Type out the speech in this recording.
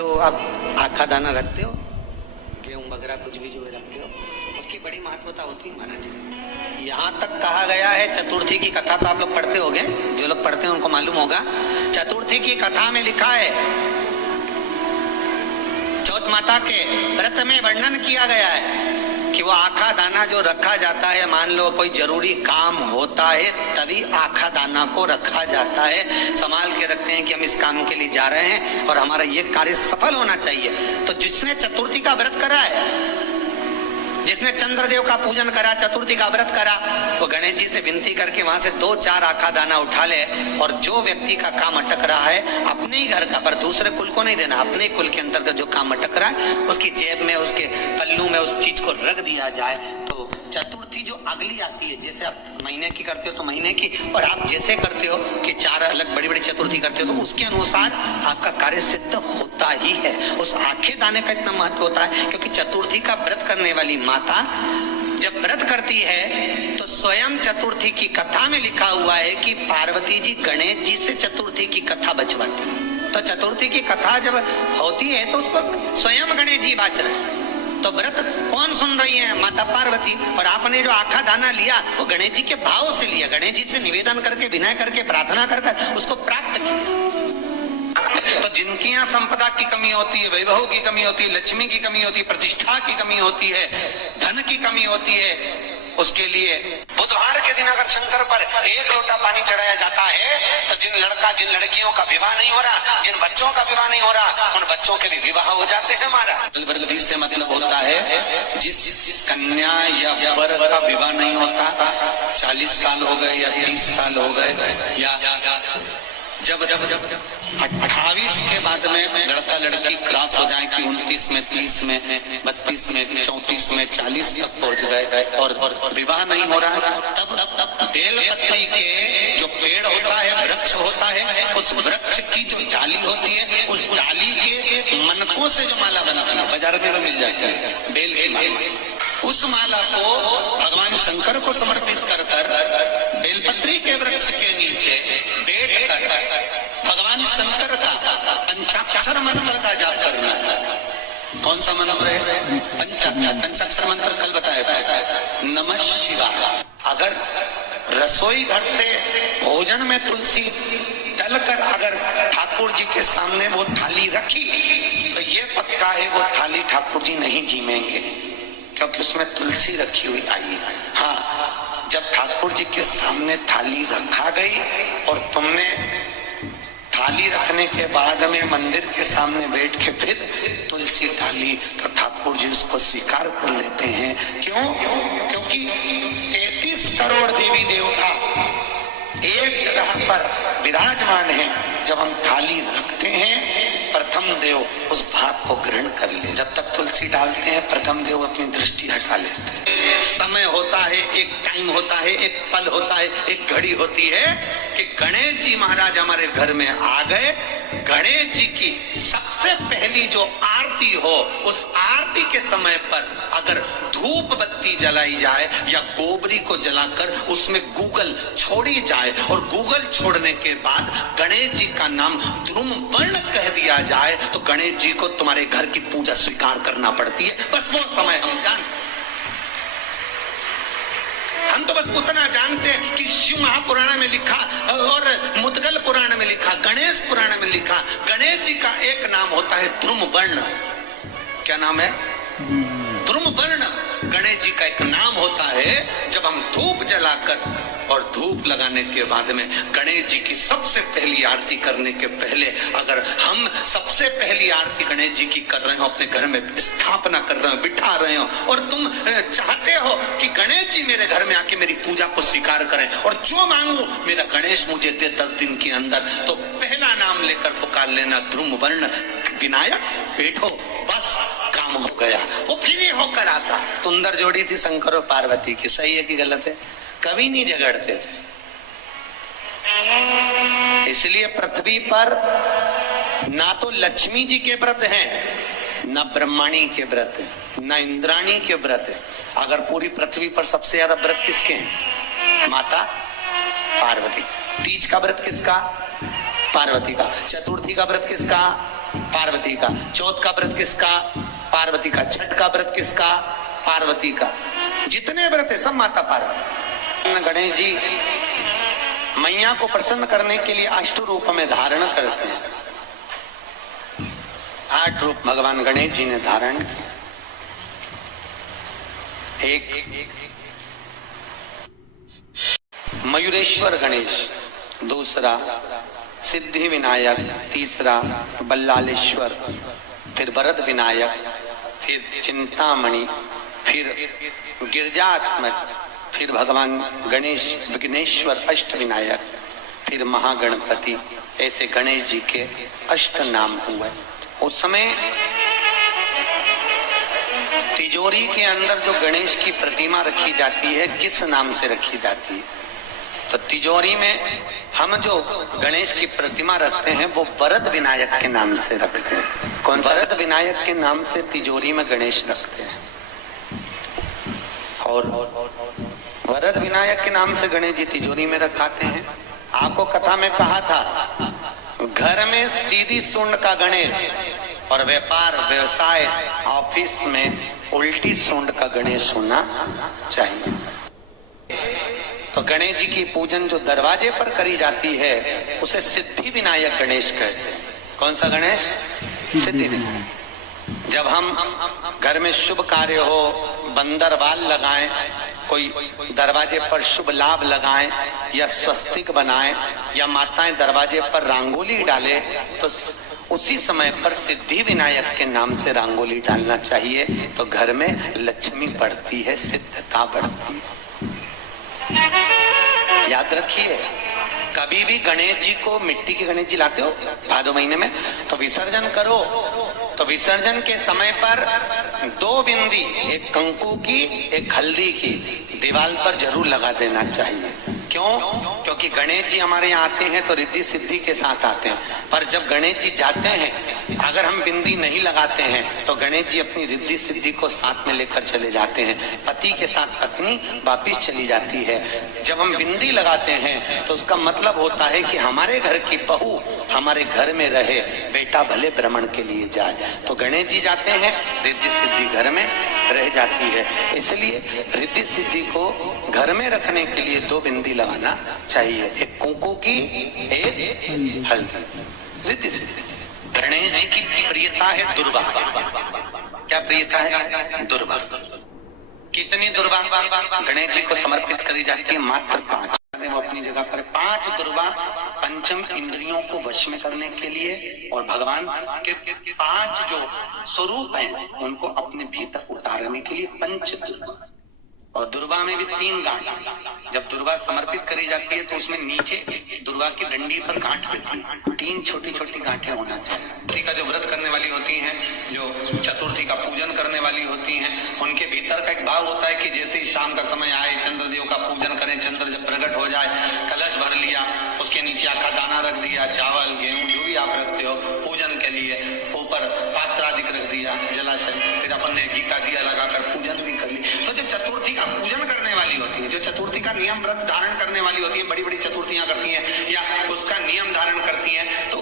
तो आप आखा दाना रखते हो, गेहूं वगैरह कुछ भी जो रखते हो, उसकी बड़ी महत्वता होती है महाराज। यहाँ तक कहा गया है, चतुर्थी की कथा तो आप लोग पढ़ते होंगे, जो लोग पढ़ते हैं उनको मालूम होगा। चतुर्थी की कथा में लिखा है, चौथ माता के व्रत में वर्णन किया गया है कि वो आखा दाना जो रखा जाता है, मान लो कोई जरूरी काम होता है तभी आखा दाना को रखा जाता है, संभाल के रखते हैं कि हम इस काम के लिए जा रहे हैं और हमारा ये कार्य सफल होना चाहिए। तो जिसने चतुर्थी का व्रत करा है, जिसने चंद्रदेव का पूजन करा, चतुर्थी का व्रत करा, वो गणेश जी से विनती करके वहां से 2-4 आखा दाना उठा ले, और जो व्यक्ति का काम अटक रहा है अपने ही घर का, पर दूसरे कुल को नहीं देना, अपने कुल के अंतर्गत जो काम अटक रहा है उसकी जेब में, उसके पल्लू में उस चीज को रख दिया जाए। तो चतुर्थी जो अगली आती है, जैसे आप महीने की करते हो तो महीने की, और आप जैसे करते हो कि 4 अलग बड़ी बड़ी चतुर्थी करते हो तो उसके अनुसार आपका कार्य सिद्ध होता ही है। उस आखे दाने का इतना महत्व होता है क्योंकि चतुर्थी का व्रत करने वाली माता जब व्रत करती है तो स्वयं चतुर्थी की कथा में लिखा हुआ है कि पार्वती जी गणेश जी से चतुर्थी की कथा बचवाती है। तो चतुर्थी की कथा जब होती है तो उसको स्वयं गणेश जी बाच रहे हैं। तो व्रत कौन सुन रही है? माता पार्वती। और आपने जो आखा दाना लिया वो गणेश जी के भाव से लिया, गणेश जी से निवेदन करके, विनय करके, प्रार्थना कर उसको प्राप्त किया। तो जिनकी यहाँ संपदा की कमी होती है, वैभव की कमी होती है, लक्ष्मी की कमी होती है, प्रतिष्ठा की कमी होती है, धन की कमी होती है, उसके लिए बुधवार के दिन अगर शंकर पर 1 लोटा पानी चढ़ाया जाता है तो जिन लड़कियों का विवाह नहीं हो रहा, जिन बच्चों का विवाह नहीं हो रहा, उन बच्चों के भी विवाह हो जाते हैं। हमारा वृद्धि से मतलब होता है जिस कन्या या वर का विवाह नहीं होता, 40 साल हो गए या 30 साल हो गए, या जब 28 के बाद में लड़का लड़की क्रॉस हो जाए कि 29 में, 30 में, 32 में, 34 में, 40 तक पहुंच गए और विवाह नहीं हो रहा है, तब बेलपत्री के जो पेड़ होता है, वृक्ष होता है, उस वृक्ष की जो डाली होती है, उस डाली के मनकों से जो माला बनती है, बाजार में मिल जाती है बेल की माला, उस माला को भगवान शंकर को समर्पित कर बेलपत्री के वृक्ष के नीचे बैठ कर भगवान शंकर का पंचाक्षर मंत्र का जाप करना है। कौन सा मंत्र है? पंचाक्षर मंत्र कल बताया था, नमः शिवाय। अगर रसोई घर से भोजन में तुलसी डलकर अगर ठाकुर जी के सामने वो थाली रखी तो ये पक्का है वो थाली ठाकुर जी नहीं जीमेंगे, क्योंकि उसमें तुलसी रखी हुई आई। हाँ, जब ठाकुर जी के सामने थाली रखा गई और तुमने थाली रखने के बाद में मंदिर के सामने बैठ के फिर तुलसी डाली तो ठाकुर जी उसको स्वीकार कर लेते हैं। क्यों? क्योंकि 33 करोड़ देवी देवता एक जगह पर विराजमान है। जब हम थाली रखते हैं प्रथम देव उस भाग को ग्रहण कर ले। जब तक तुलसी डालते हैं प्रथम देव अपनी दृष्टि हटा लेते हैं। समय होता है, एक टाइम होता है, एक पल होता है, एक घड़ी होती है कि गणेश जी महाराज हमारे घर में आ गए। गणेश जी की सबसे पहली जो आरती हो, उस आरती के समय पर अगर धूप बत्ती जलाई जाए या गोबरी को जलाकर उसमें गूगल छोड़ी जाए और गूगल छोड़ने के बाद गणेश जी का नाम ध्रुम वर्ण कह दिया जाए तो गणेश जी को तुम्हारे घर की पूजा स्वीकार करना पड़ती है। बस वो समय हम जानते, हम तो बस उतना जानते हैं कि शिव महापुराण में लिखा और मुद्गल पुराण में लिखा, गणेश पुराण में लिखा, गणेश जी का एक नाम होता है ध्रुम वर्ण। क्या नाम है? ध्रुम वर्ण गणेश जी का एक नाम होता है। जब हम धूप जलाकर और धूप लगाने के बाद में गणेश जी की सबसे पहली आरती करने के पहले अगर हम सबसे पहली आरती गणेश जी की कर रहे हो, अपने घर में स्थापना कर रहे हो, बिठा रहे हो, और तुम चाहते हो कि गणेश जी मेरे घर में आके मेरी पूजा को स्वीकार करें और जो मांगू मेरा गणेश मुझे दे 10 दिन के अंदर, तो पहला नाम लेकर पुकार लेना ध्रुम वर्ण विनायक, बैठो, बस काम हो गया। वो फिर ही होकर आता। सुंदर जोड़ी थी शंकर और पार्वती की, सही है कि गलत है? कभी नहीं झगड़ते थे। इसलिए पृथ्वी पर ना तो लक्ष्मी जी के व्रत हैं, ना ब्रह्माणी के व्रत है, ना इंद्राणी के व्रत है। अगर पूरी पृथ्वी पर सबसे ज्यादा व्रत किसके हैं? माता पार्वती। तीज का व्रत किसका? पार्वती का। चतुर्थी का व्रत किसका? पार्वती का। चौथ का व्रत किसका? पार्वती का। छठ का व्रत किसका? पार्वती का। जितने व्रत है सब माता पार्वती। गणेश जी मैया को प्रसन्न करने के लिए अष्ट रूप में धारण करते हैं। 8 रूप भगवान गणेश जी ने धारण किए। एक मयूरेश्वर गणेश, दूसरा सिद्धि विनायक, तीसरा बल्लालेश्वर, फिर वरद विनायक, फिर चिंतामणि, फिर गिरजात्मज, फिर भगवान गणेश विघ्नेश्वर अष्ट विनायक, फिर महागणपति। ऐसे गणेश जी के अष्ट नाम हुए। उस समय तिजोरी के अंदर जो गणेश की प्रतिमा रखी जाती है किस नाम से रखी जाती है? तो तिजोरी में हम जो गणेश की प्रतिमा रखते हैं वो वरद विनायक के नाम से रखते हैं। कौन? वरद विनायक के नाम से तिजोरी में गणेश रखते हैं। और वरद विनायक के नाम से गणेश जी तिजोरी में रखाते हैं। आपको कथा में कहा था घर में सीधी सूंड का गणेश और व्यापार व्यवसाय ऑफिस में उल्टी सूंड का गणेश होना चाहिए। तो गणेश जी की पूजन जो दरवाजे पर करी जाती है उसे सिद्धि विनायक गणेश कहते हैं। कौन सा गणेश? सिद्धि विनायक। जब हम घर में शुभ कार्य हो, बंदर बाल लगाएं, कोई दरवाजे पर शुभ लाभ लगाएं या स्वस्तिक बनाएं या माताएं दरवाजे पर रंगोली डाले तो उसी समय पर सिद्धि विनायक के नाम से रंगोली डालना चाहिए। तो घर में लक्ष्मी बढ़ती है, सिद्धता बढ़ती है। याद रखिए, कभी भी गणेश जी को, मिट्टी के गणेश जी लाते हो भादो महीने में, तो विसर्जन करो तो विसर्जन के समय पर 2 बिंदी, एक कंकु की एक हल्दी की, दीवार पर जरूर लगा देना चाहिए। क्यों? क्योंकि गणेश जी हमारे यहाँ आते हैं तो रिद्धि सिद्धि के साथ आते हैं, पर जब गणेश जी जाते हैं अगर हम बिंदी नहीं लगाते हैं तो गणेश जी अपनी रिद्धि सिद्धि को साथ में लेकर चले जाते हैं। पति के साथ पत्नी वापिस चली जाती है। जब हम बिंदी लगाते हैं तो उसका मतलब होता है कि हमारे घर की बहू हमारे घर में रहे, बेटा भले भ्रमण के लिए जाए। तो गणेश जी जाते हैं, रिद्धि सिद्धि घर में रह जाती है। इसलिए रिद्धि सिद्धि को घर में रखने के लिए 2 बिंदी लगाना चाहिए, एक कुंकू की, एक हल्दी। रिद्धि सिद्धि। गणेश जी की प्रियता है दुर्वा। क्या प्रियता है? दुर्वा। कितनी दुर्वा गणेश जी को समर्पित करी जाती है? मात्र 5। वो अपनी जगह पर 5 दुर्वा पंचम इंद्रियों को वश में करने के लिए और भगवान के 5 जो स्वरूप हैं उनको अपने भीतर उतारने के लिए पंच दुर्वा। और दुर्वा में भी 3 गांठ। जब दुर्वा समर्पित करी जाती है तो उसमें नीचे दुर्वा की डंडी पर गांठ रहती है, 3 छोटी छोटी गांठें होना चाहिए। चतुर्थी का जो व्रत करने वाली होती हैं, जो चतुर्थी का पूजन करने वाली होती हैं, उनके भीतर का एक भाव होता है कि जैसे ही शाम का समय आए चंद्रदेव का पूजन करें, चंद्र जब प्रकट हो जाए, कलश भर लिया, उसके नीचे आखा दाना रख दिया, चावल गेहूं जो भी आप रखते हो पूजन के लिए, ऊपर पात्र आदि रख दिया जलाशय, फिर अपन ने घी का दिया लगाकर पूजन भी कर ली। तो जो चतुर्थी का पूजन करने वाली होती है, जो चतुर्थी का नियम व्रत धारण करने वाली होती है, बड़ी बड़ी चतुर्थियां करती हैं या उसका नियम धारण करती हैं, तो